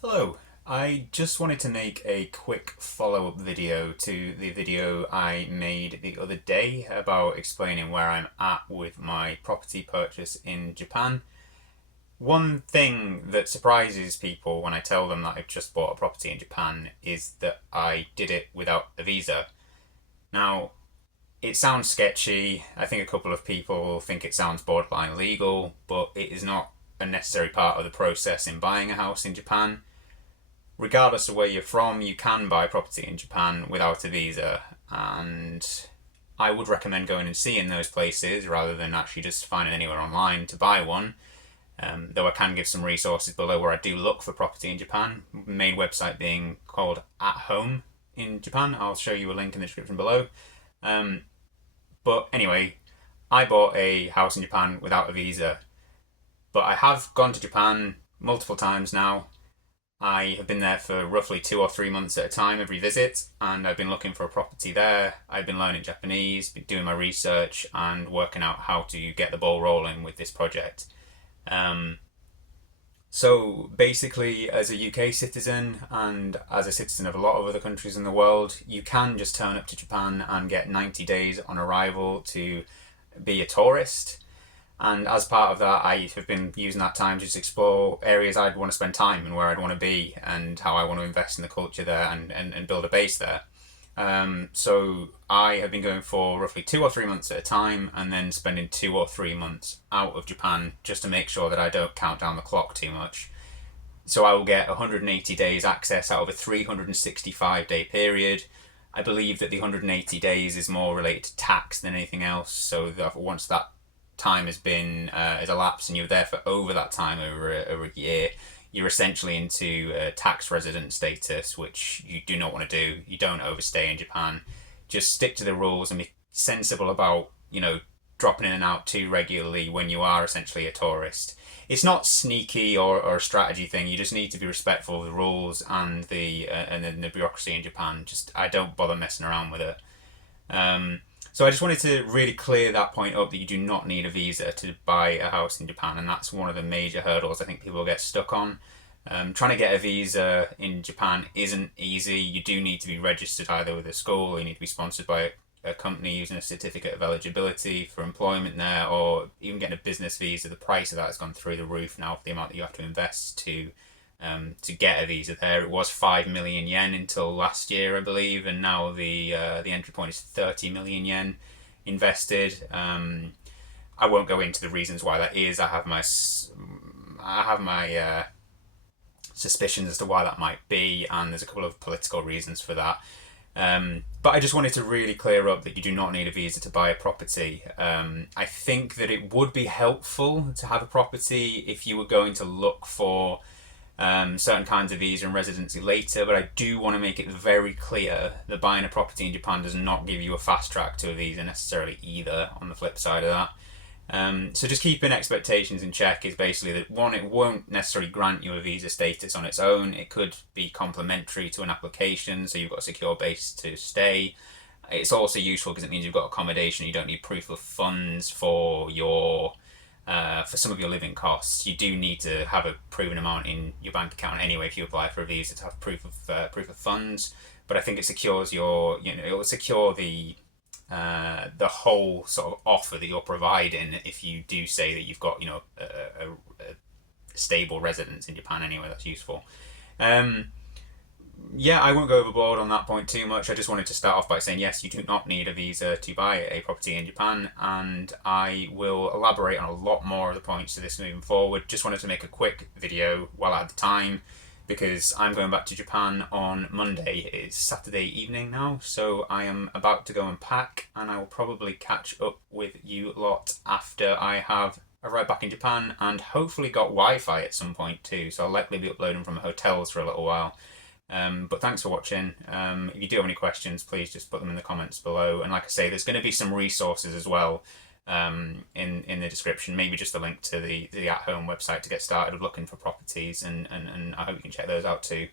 Hello, I just wanted to make a quick follow-up video to the video I made the other day about explaining where I'm at with my property purchase in Japan. One thing that surprises people when I tell them that I've just bought a property in Japan is that I did it without a visa. Now, it sounds sketchy. I think a couple of people think it sounds borderline illegal, but it is not a necessary part of the process in buying a house in Japan. Regardless of where you're from, you can buy property in Japan without a visa, and I would recommend going and seeing those places rather than actually just finding anywhere online to buy one. Though I can give some resources below where I do look for property in Japan. Main website being called At Home in Japan. I'll show you a link in the description below. Um, but anyway, I bought a house in Japan without a visa, but I have gone to Japan multiple times now. I have been there for roughly 2 or 3 months at a time every visit, and I've been looking for a property there. I've been learning Japanese, been doing my research, and working out how to get the ball rolling with this project. Um, so basically, as a UK citizen and as a citizen of a lot of other countries in the world, you can just turn up to Japan and get 90 days on arrival to be a tourist. And as part of that, I have been using that time to just explore areas I'd want to spend time and where I'd want to be and how I want to invest in the culture there and build a base there. So I have been going for roughly 2 or 3 months at a time and then spending 2 or 3 months out of Japan just to make sure that I don't count down the clock too much. So I will get 180 days access out of a 365-day period. I believe that the 180 days is more related to tax than anything else. So that once that time has elapsed and you're there for over that time, over a year, you're essentially into tax resident status, which you do not want to do. You don't overstay in Japan. Just stick to the rules and be sensible about, dropping in and out too regularly when you are essentially a tourist. It's not sneaky or a strategy thing. You just need to be respectful of the rules and the bureaucracy in Japan. Just I don't bother messing around with it. So I just wanted to really clear that point up that you do not need a visa to buy a house in Japan, and that's one of the major hurdles I think people get stuck on. Trying to get a visa in Japan isn't easy. You do need to be registered either with a school, or you need to be sponsored by a company using a certificate of eligibility for employment there, or even getting a business visa. The price of that has gone through the roof now for the amount that you have to invest to get a visa there. It was 5 million yen until last year, I believe, and now the entry point is 30 million yen invested. I won't go into the reasons why that is. I have my suspicions as to why that might be, and there's a couple of political reasons for that. But I just wanted to really clear up that you do not need a visa to buy a property. I think that it would be helpful to have a property if you were going to look for certain kinds of visa and residency later, but I do want to make it very clear that buying a property in Japan does not give you a fast track to a visa necessarily either, on the flip side of that. So just keeping expectations in check is basically that one, it won't necessarily grant you a visa status on its own. It could be complementary to an application, so you've got a secure base to stay. It's also useful because it means you've got accommodation. You don't need proof of funds for some of your living costs. You do need to have a proven amount in your bank account anyway if you apply for a visa to have proof of funds. But I think it secures it will secure the whole sort of offer that you're providing if you do say that you've got a stable residence in Japan anyway. That's useful. Um, yeah, I won't go overboard on that point too much. I just wanted to start off by saying yes, you do not need a visa to buy a property in Japan, and I will elaborate on a lot more of the points to this moving forward. Just wanted to make a quick video while I had the time because I'm going back to Japan on Monday. It's Saturday evening now, so I am about to go and pack, and I will probably catch up with you lot after I have arrived back in Japan and hopefully got Wi-Fi at some point too. So I'll likely be uploading from hotels for a little while. But thanks for watching. If you do have any questions, please just put them in the comments below. And like I say, there's going to be some resources as well in the description. Maybe just a link to the At Home website to get started with looking for properties, and I hope you can check those out too.